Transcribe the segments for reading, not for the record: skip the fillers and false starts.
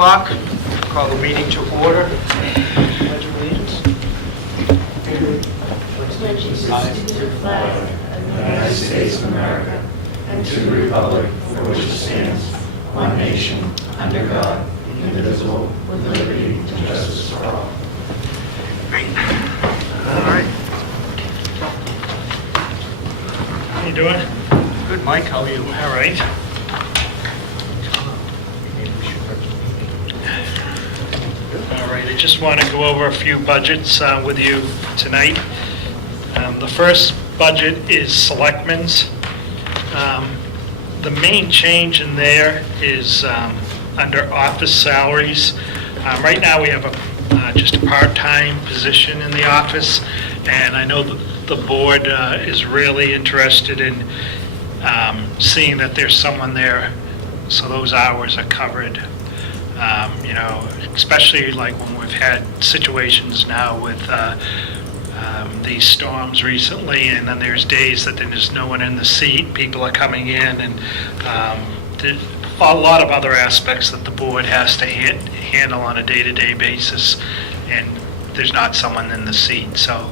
o'clock. Call the meeting to order. Pledge of allegiance. Allegiance to the flag of the United States of America and to the republic for which it stands, one nation, under God, indivisible, with liberty and justice for all. All right. How you doing? Good, Mike. How are you? All right. All right, I just want to go over a few budgets with you tonight. The first budget is Selectmen's. The main change in there is under office salaries. Right now, we have just a part-time position in the office, and I know that the board is really interested in seeing that there's someone there so those hours are covered. Especially like when we've had situations now with these storms recently, and then there's days that there's no one in the seat, people are coming in, and there's a lot of other aspects that the board has to handle on a day-to-day basis, and there's not someone in the seat. So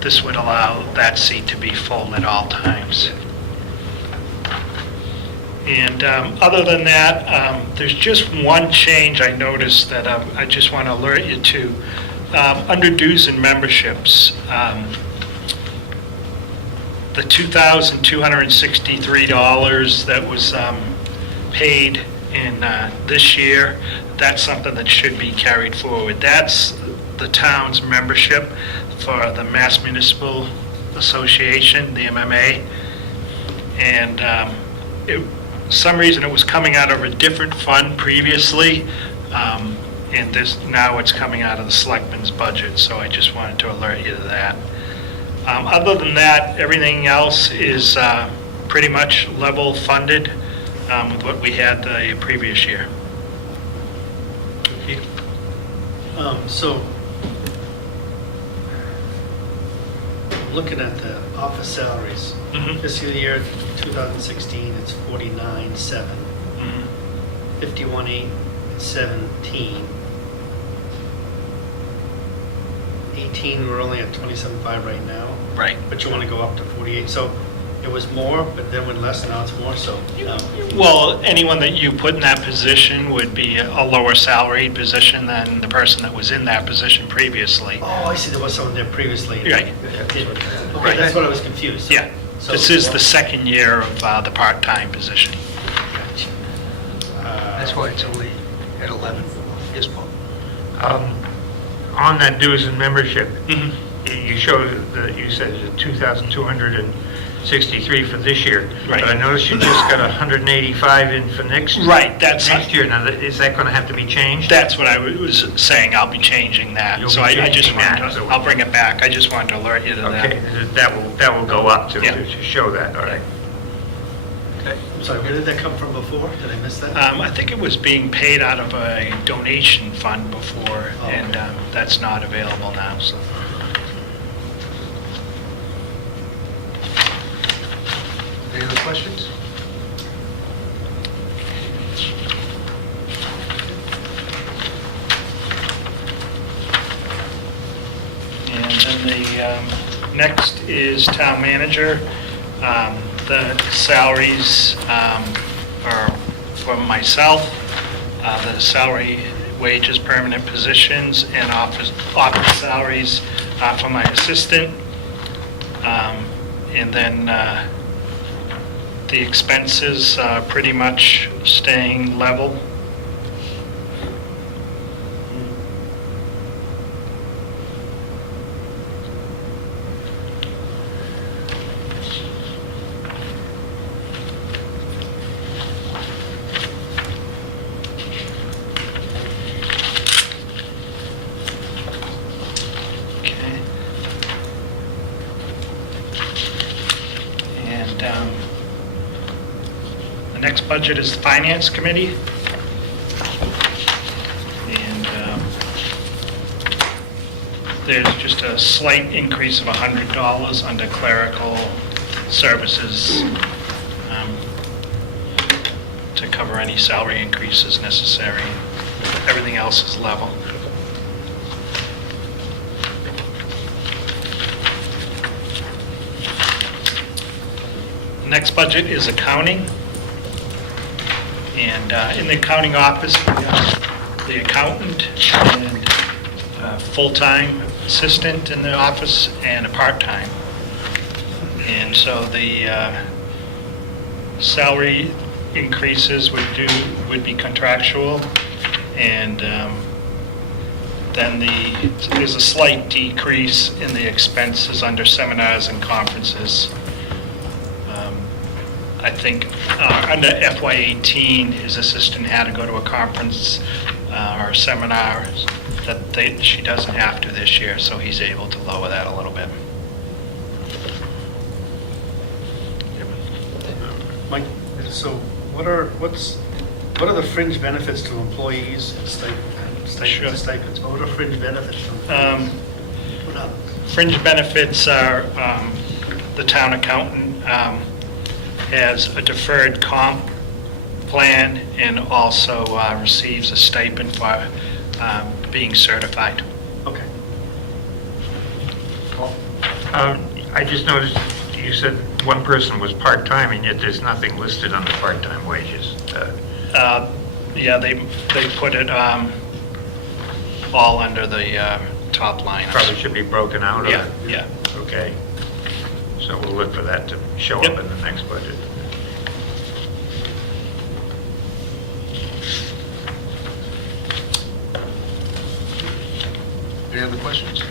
this would allow that seat to be full at all times. And other than that, there's just one change I noticed that I just want to alert you to. Under dues and memberships, the $2,263 that was paid in this year, that's something that should be carried forward. That's the town's membership for the Mass Municipal Association, the MMA. And some reason it was coming out of a different fund previously, and now it's coming out of the selectmen's budget, so I just wanted to alert you to that. Other than that, everything else is pretty much level funded with what we had the previous year. Okay. So, looking at the office salaries, Mhm. fiscal year 2016, it's 49,700, Mhm. 51,817. 18, we're only at 27,500 right now, Right. but you want to go up to 48. So it was more, but then went less, and now it's more. So Well, anyone that you put in that position would be a lower salaried position than the person that was in that position previously. oh, I see. There was someone there previously. Right. Okay, Right. that's what I was confused. Yeah, So- this is the second year of the part-time position. Gotcha. That's why it's only at 11. Yes, Paul. On that dues and membership, Mhm. you showed that you said it's 2,263 for this year. Right. But I noticed you just got 185 in for next Right, that's- next year. Now, is that going to have to be changed? That's what I was saying, I'll be changing that. You'll So be I just changing wanted that, to, so- I'll bring it back, I just wanted to alert you to that. Okay, that will go up to Yeah. show that, all right. Okay. I'm sorry, where did that come from before? Did I miss that? I think it was being paid out of a donation fund before, Oh, and okay. that's not available now, so. Any other questions? And then the next is town manager. The salaries are for myself, the salary, wages, permanent positions, and office salaries for my assistant. And then the expenses are pretty much staying level. Okay. And the next budget is the Finance Committee. And there's just a slight increase of $100 under clerical services to cover any salary increases necessary. Everything else is level. Next budget is accounting. And in the accounting office, we have the accountant and a full-time assistant in the office and a part-time. And so the salary increases would be contractual, and then there's a slight decrease in the expenses under seminars and conferences. I think under FY18, his assistant had to go to a conference or a seminar that she doesn't have to this year, so he's able to lower that a little bit. Mike, so what are the fringe benefits to employees and Sure. stipends? What are fringe benefits to employees? What are they? Fringe benefits are the town accountant has a deferred comp plan and also receives a stipend for being certified. Okay. I just noticed you said one person was part-time, and yet there's nothing listed on the part-time wages. Yeah, they put it all under the top line. Probably should be broken out. Yeah, yeah. Okay. So we'll look for that to show Yep. up in the next budget. Any other questions?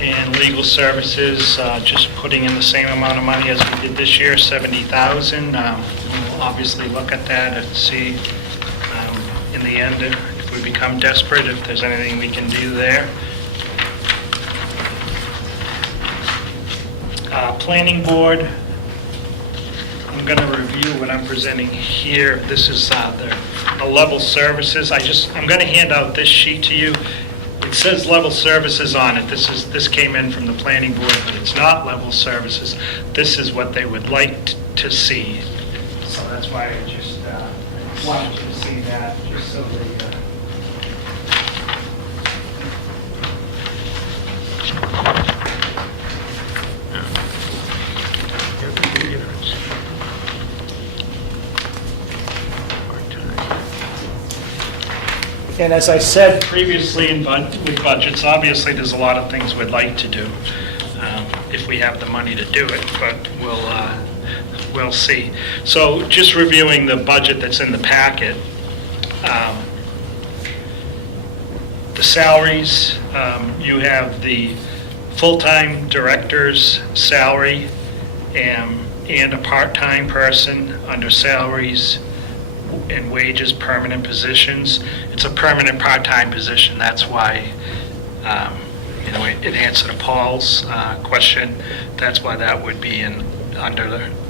And legal services, just putting in the same amount of money as we did this year, $70,000. We'll obviously look at that and see in the end if we become desperate, if there's anything we can do there. Planning board, I'm going to review what I'm presenting here. This is the level services. I'm going to hand out this sheet to you. It says level services on it. This came in from the planning board, but it's not level services. This is what they would like to see. So that's why I just wanted you to see that, just so they... And as I said previously with budgets, obviously there's a lot of things we'd like to do if we have the money to do it, but we'll see. So just reviewing the budget that's in the packet, the salaries, you have the full-time director's salary and a part-time person under salaries and wages, permanent positions. It's a permanent part-time position. That's why, in answer to Paul's question, that's why that would be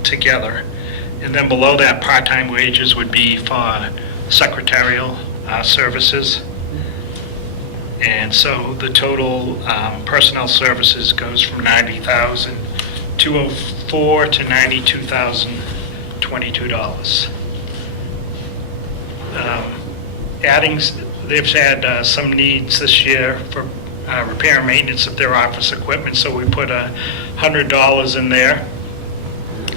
together. And then below that, part-time wages would be for secretarial services. And so the total personnel services goes from $90,204 to $92,022. They've had some needs this year for repair and maintenance of their office equipment, so we put $100 in there.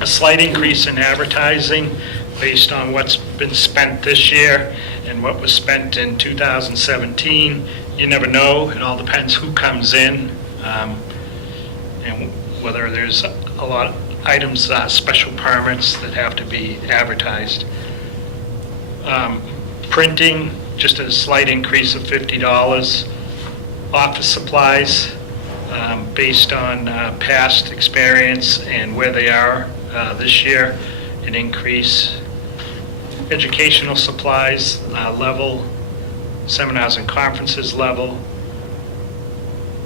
A slight increase in advertising based on what's been spent this year and what was spent in 2017. You never know. It all depends who comes in and whether there's a lot of items, special permits that have to be advertised. Printing, just a slight increase of $50. Office supplies, based on past experience and where they are this year, an increase. Educational supplies, level. Seminars and conferences level.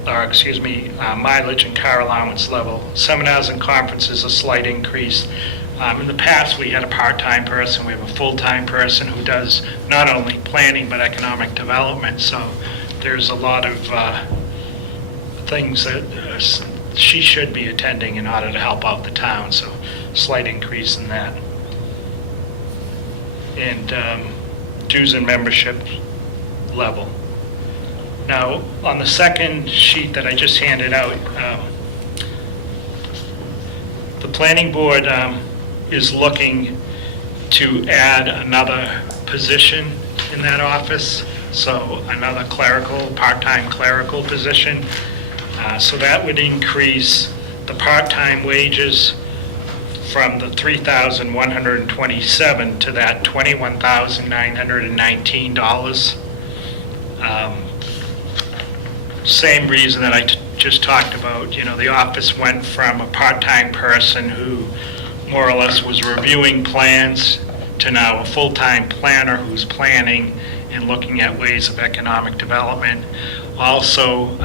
Mileage and car allowance level. Seminars and conferences, a slight increase. In the past, we had a part-time person. We have a full-time person who does not only planning but economic development. So there's a lot of things that she should be attending in order to help out the town, so slight increase in that. And dues and membership level. Now, on the second sheet that I just handed out, the planning board is looking to add another position in that office, so another part-time clerical position. So that would increase the part-time wages from the $3,127 to that $21,919. Same reason that I just talked about, the office went from a part-time person who more or less was reviewing plans to now a full-time planner who's planning and looking at ways of economic development. Also,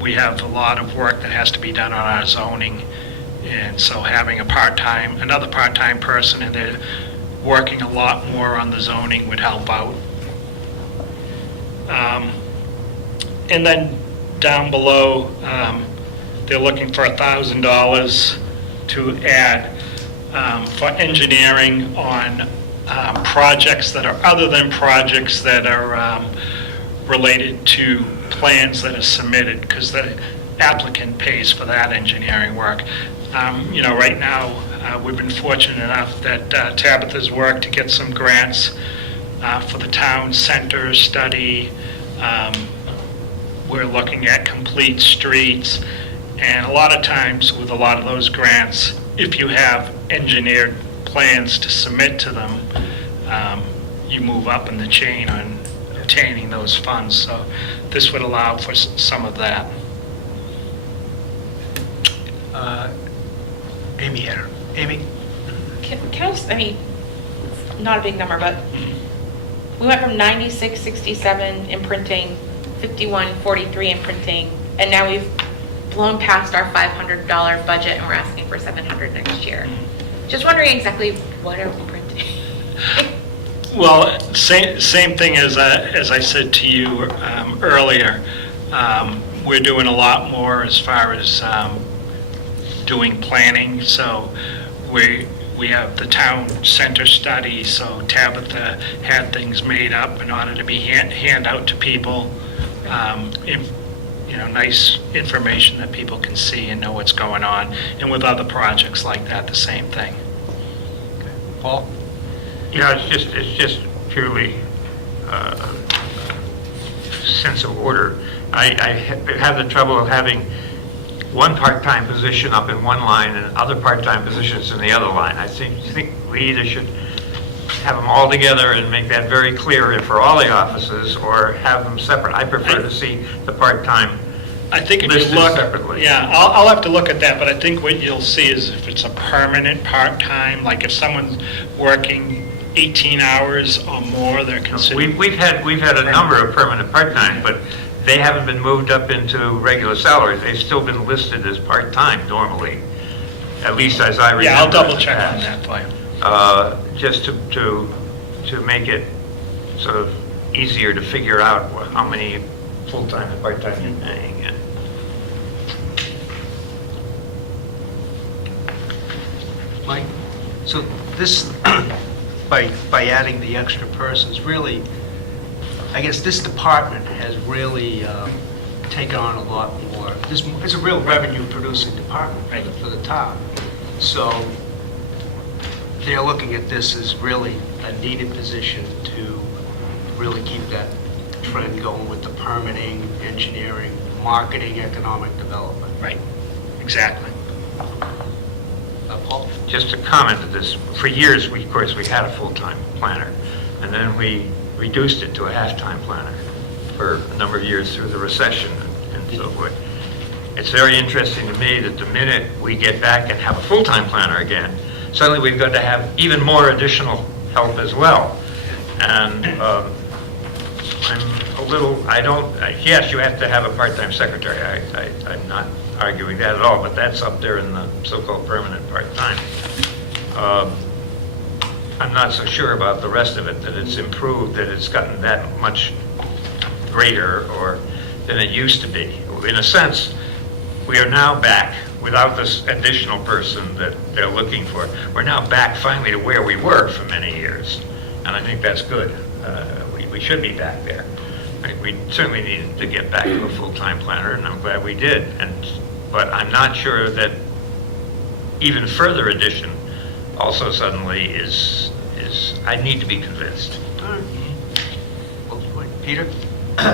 we have a lot of work that has to be done on our zoning, and so having another part-time person and they're working a lot more on the zoning would help out. And then down below, they're looking for $1,000 to add for engineering on projects that are other than projects that are related to plans that are submitted, because the applicant pays for that engineering work. Right now, we've been fortunate enough that Tabitha's worked to get some grants for the town center study. We're looking at complete streets, and a lot of times with a lot of those grants, if you have engineered plans to submit to them, you move up in the chain on obtaining those funds. So this would allow for some of that. Amy had her. Amy? Can I just, not a big number, but we went from 96.67 in printing, 51.43 in printing, and now we've blown past our $500 budget and we're asking for $700 next year. Just wondering exactly what are we printing? Well, same thing as I said to you earlier. We're doing a lot more as far as doing planning. So we have the town center study. So Tabitha had things made up in order to be hand out to people. Nice information that people can see and know what's going on. And with other projects like that, the same thing. Paul? Yeah, it's just purely sense of order. I have the trouble of having one part-time position up in one line and other part-time positions in the other line. I think we either should have them all together and make that very clear for all the offices, or have them separate. I prefer to see the part-time I think if you listed look, separately. yeah, I'll have to look at that, but I think what you'll see is if it's a permanent part-time, like if someone's working 18 hours or more, they're considered. We've had a number of permanent part-time, but they haven't been moved up into regular salaries. They've still been listed as part-time normally, at least as I remember. Yeah, I'll double in the check on past. that for you. Just to make it sort of easier to figure out how many full-time and part-time you're paying. Mike? So this, by adding the extra persons, really, I guess this department has really taken on a lot more. It's a real revenue-producing department for the town. So they're looking at this as really a needed position to really keep that trend going with the permitting, engineering, marketing, economic development. Right, exactly. Paul? Just to comment to this, for years, of course, we had a full-time planner, and then we reduced it to a half-time planner for a number of years through the recession and so forth. It's very interesting to me that the minute we get back and have a full-time planner again, suddenly we've got to have even more additional help as well. And I'm a little, yes, you have to have a part-time secretary. I'm not arguing that at all, but that's up there in the so-called permanent part-time. I'm not so sure about the rest of it, that it's improved, that it's gotten that much greater or than it used to be. In a sense, we are now back, without this additional person that they're looking for, we're now back finally to where we were for many years. And I think that's good. We should be back there. We certainly needed to get back to a full-time planner, and I'm glad we did. But I'm not sure that even further addition also suddenly is I need to be convinced. All right. Well, Peter?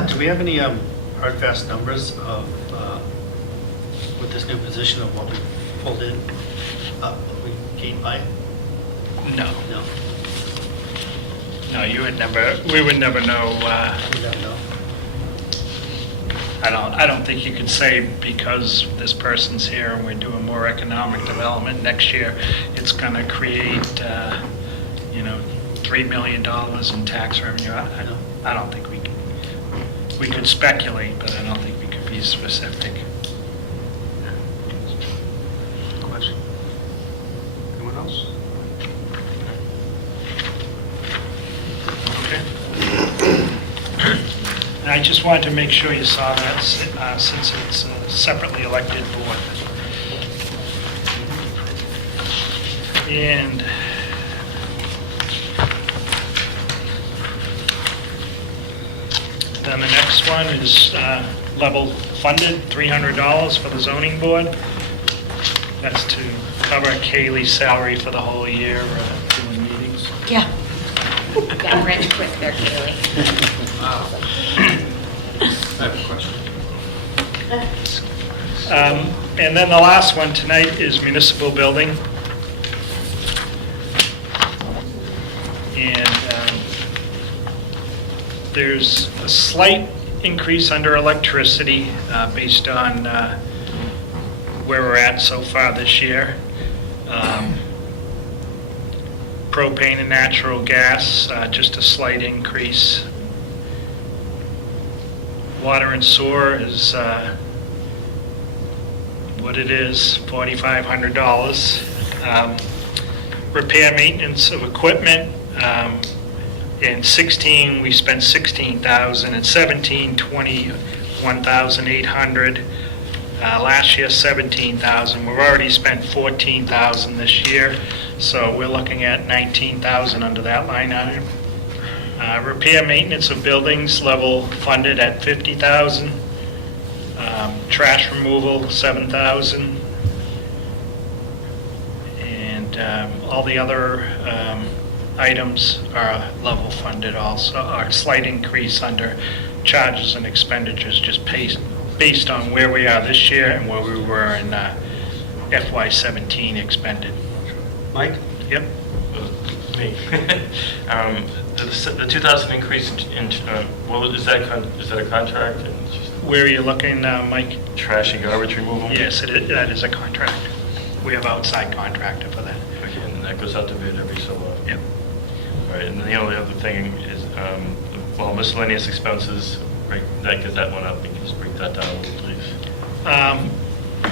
Do we have any hard and fast numbers of, with this new position of what we pulled in, what we gained by it? No, No, no, we would never know. we don't know. I don't think you could say because this person's here and we're doing more economic development next year, it's going to create, $3 million in tax revenue. I don't think we could speculate, but I don't think we could be specific. Question? Anyone else? Okay. And I just wanted to make sure you saw that since it's a separately elected board. And then the next one is level funded, $300 for the zoning board. That's to cover Kaylee's salary for the whole year doing meetings. Yeah. Got rich quick there, Kaylee. I have a question. And then the last one tonight is municipal building. And there's a slight increase under electricity based on where we're at so far this year. Propane and natural gas, just a slight increase. Water and sewer is what it is, $4,500. Repair maintenance of equipment, in 16 we spent $16,000, in 17, $21,800. Last year, $17,000. We've already spent $14,000 this year, so we're looking at $19,000 under that line item. Repair maintenance of buildings level funded at $50,000. Trash removal, $7,000. And all the other items are level funded also, or a slight increase under charges and expenditures, just based on where we are this year and where we were in FY17 expended. Mike? Yep. Me. The 2,000 increase in is that a contract? Where are you looking, Mike? Trash and garbage removal? Yes, that is a contract. We have outside contractor for that. Okay, and that goes out to bid every so often? Yep. All right, and then the only other thing is, miscellaneous expenses, right, get that one up, you can just break that down, please.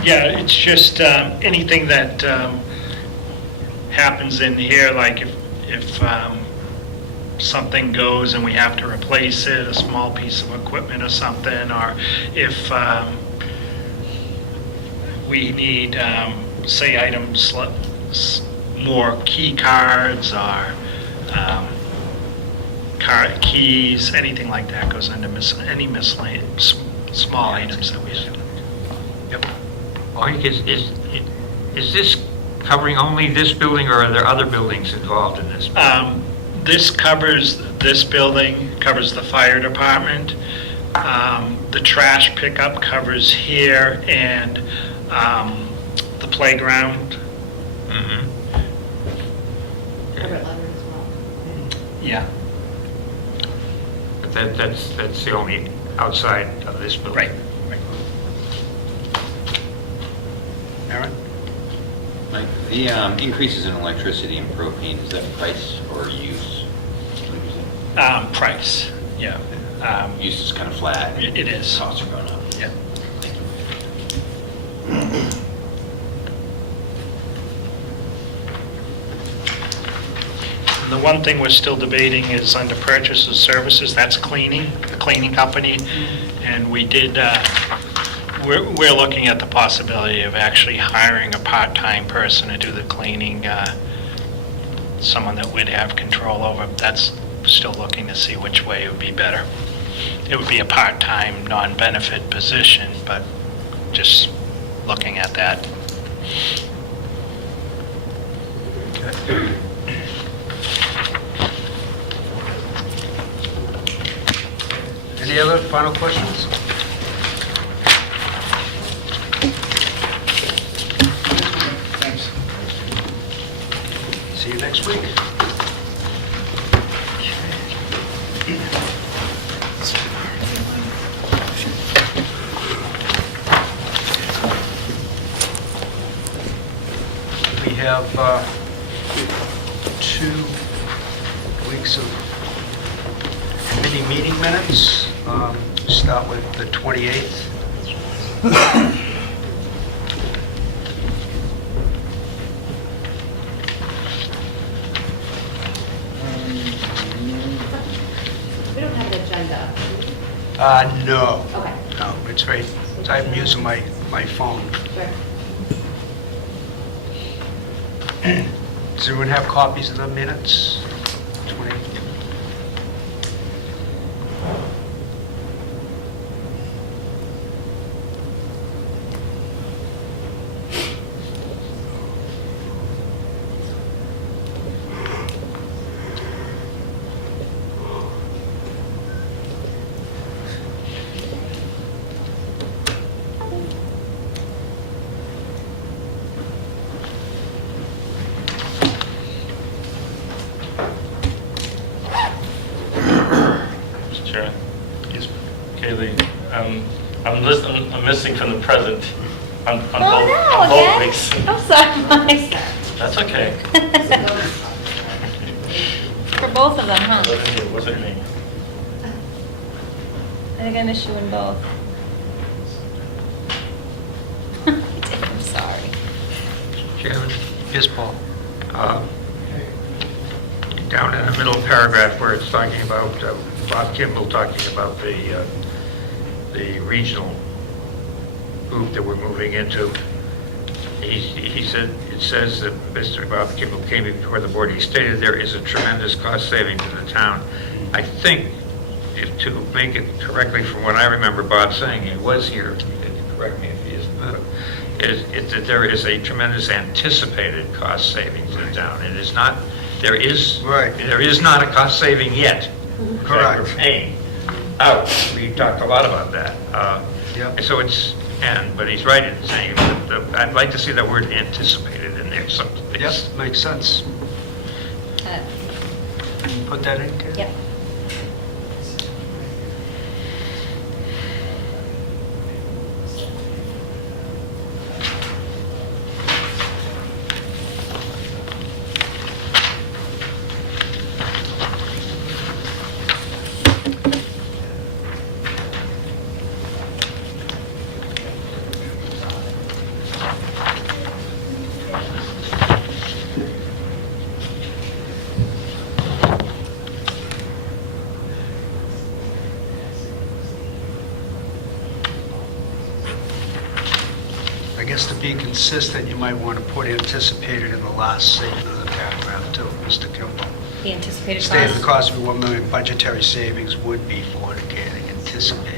Yeah, it's just anything that happens in here, like if something goes and we have to replace it, a small piece of equipment or something, or if we need, say, items, more key cards or card keys, anything like that goes under any miscellaneous small items that we have. Yep. Mike, is this covering only this building, or are there other buildings involved in this? This covers this building, covers the fire department. The trash pickup covers here and the playground. Mhm. Okay. Yeah, But that's the only outside of this building? right. Aaron? Like, the increases in electricity and propane, is that price or use? Price, yeah. Use is kind of flat. and It is. Costs are going up. Yeah. Thank you. And the one thing we're still debating is under purchase of services, that's cleaning. cleaning company, and we did, we're looking at the possibility of actually hiring a part-time person to do the cleaning, someone that would have control over. That's still looking to see which way it would be better. It would be a part-time, non-benefit position, but just looking at that. Any other final questions? Thanks. See you next week. We have 2 weeks of committee meeting minutes. Start with the 28th. We don't have an agenda. No. Okay. No, it's right, I'm using my phone. Sure. Does everyone have copies of the minutes? 20. Mr. Chairman. Yes. Okay, I'm missing from the present on both Oh, on no, both again? weeks. I'm sorry. That's okay. For both of them, huh? It wasn't me. I think an issue in both. I'm sorry. Chairman, Yes, Paul. down in the middle paragraph where it's talking about, Bob Kimball talking about the regional group that we're moving into, he said, it says that Mr. Bob Kimball came before the board, he stated there is a tremendous cost savings in the town. I think, to make it correctly from what I remember Bob saying, he was here, correct me if he isn't, but that there is a tremendous anticipated cost savings in town. It is not, there is not a cost saving yet. Correct. We're paying out. We talked a lot about that. Yep. So it's, but he's right in saying, I'd like to see that word anticipated in there someplace. Yep, makes sense. Put that in, Ken? Yep. I guess to be consistent, you might want to put anticipated in the last statement of the paragraph too, Mr. Kimball. The anticipated Stated the cost. cost of 1 million budgetary savings would be forward-indicating anticipated.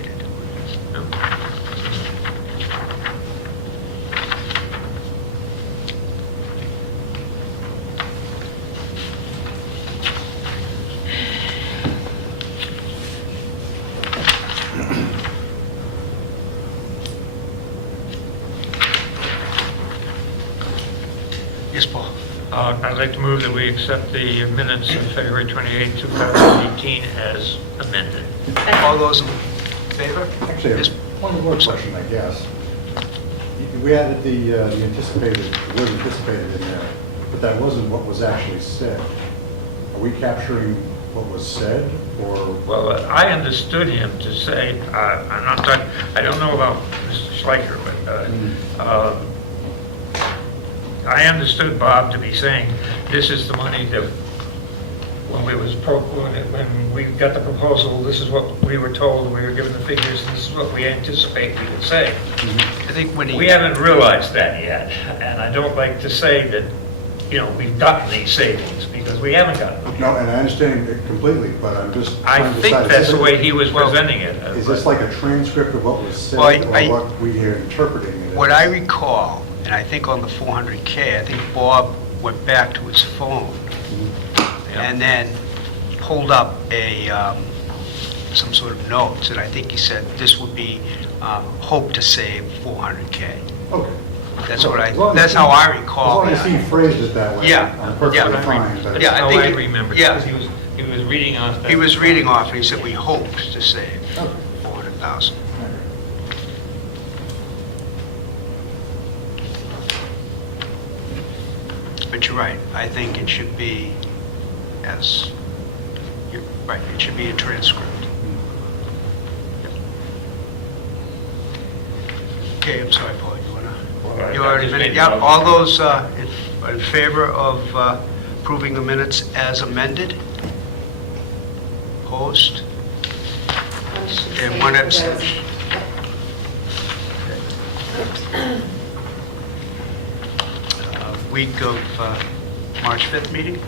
Yes, Paul? I'd like to move that we accept the minutes of February 28, 2018 as amended. All those in favor? Actually, Yes. one more question, I guess. We added the anticipated, the word anticipated in there, but that wasn't what was actually said. Are we capturing what was said, or? Well, I understood him to say, I'm not talking, I don't know about Mr. Schleicher, but I understood Bob to be saying, this is the money that when we got the proposal, this is what we were told, we were given the figures, this is what we anticipate we could save. I think when We haven't realized that yet, and I don't like to say that, we've gotten these savings, because we haven't gotten them. No, and I understand it completely, but I'm just I trying to think decide. that's the way he was presenting it. Is this like a transcript of what was said, Well, or what we are interpreting it as? What I recall, and I think on the 400K, I think Bob went back to his phone and then pulled up some sort of notes, and I think he said this would be, hope to save 400K. Okay. That's As how I long recall as he it. phrased it that way, Yeah, I'm perfectly yeah. fine, but. Yeah, That's I how think I it- remember it, yeah. because he was reading off. He was reading off, and he said, we hoped to save Okay. 400,000. But you're right, I think it should be you're right, it should be a transcript. Okay, I'm sorry, Paul, you already minute, yeah, all those in favor of approving the minutes as amended? Opposed? And one abstention. Week of March 5th meeting?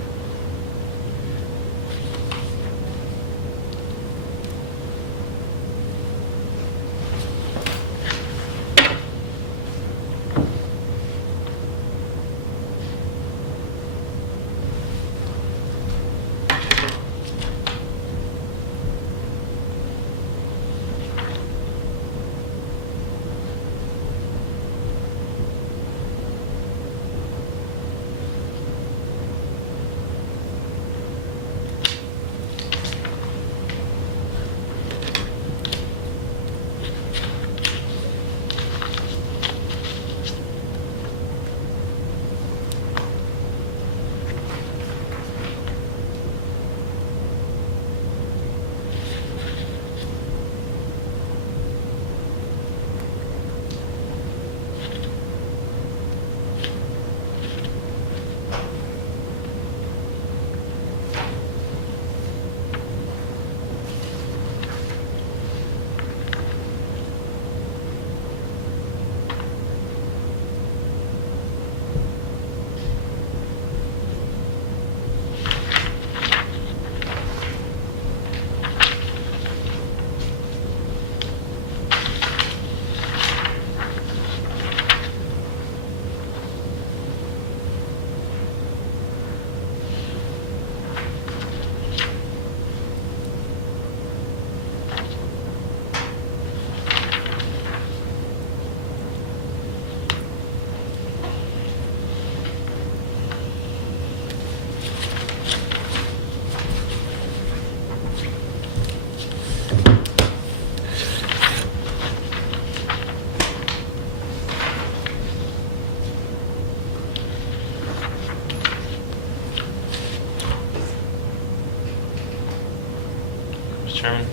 Mr. Chairman,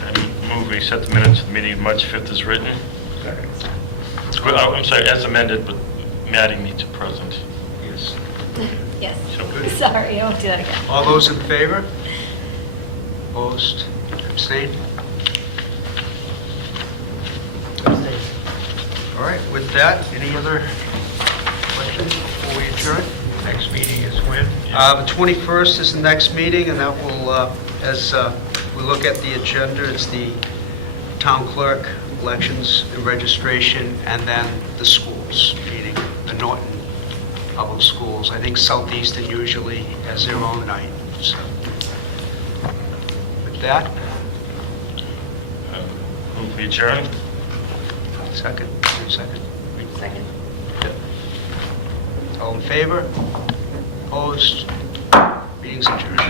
I move we set the minutes of the meeting of March 5th as written. Well, I'm sorry, as amended, but Matty needs a present. Yes. Yes. So good. Sorry, I won't do that again. All those in favor? Opposed? Abstained? All right, with that, any other questions before we adjourn? Next meeting is when? The 21st is the next meeting, and that will, as we look at the agenda, it's the town clerk, elections and registration, and then the schools meeting, the Norton Public Schools. I think Southeastern usually has their own night, so. With that, Move we adjourn. second. Second. All in favor? Opposed? Meeting's adjourned.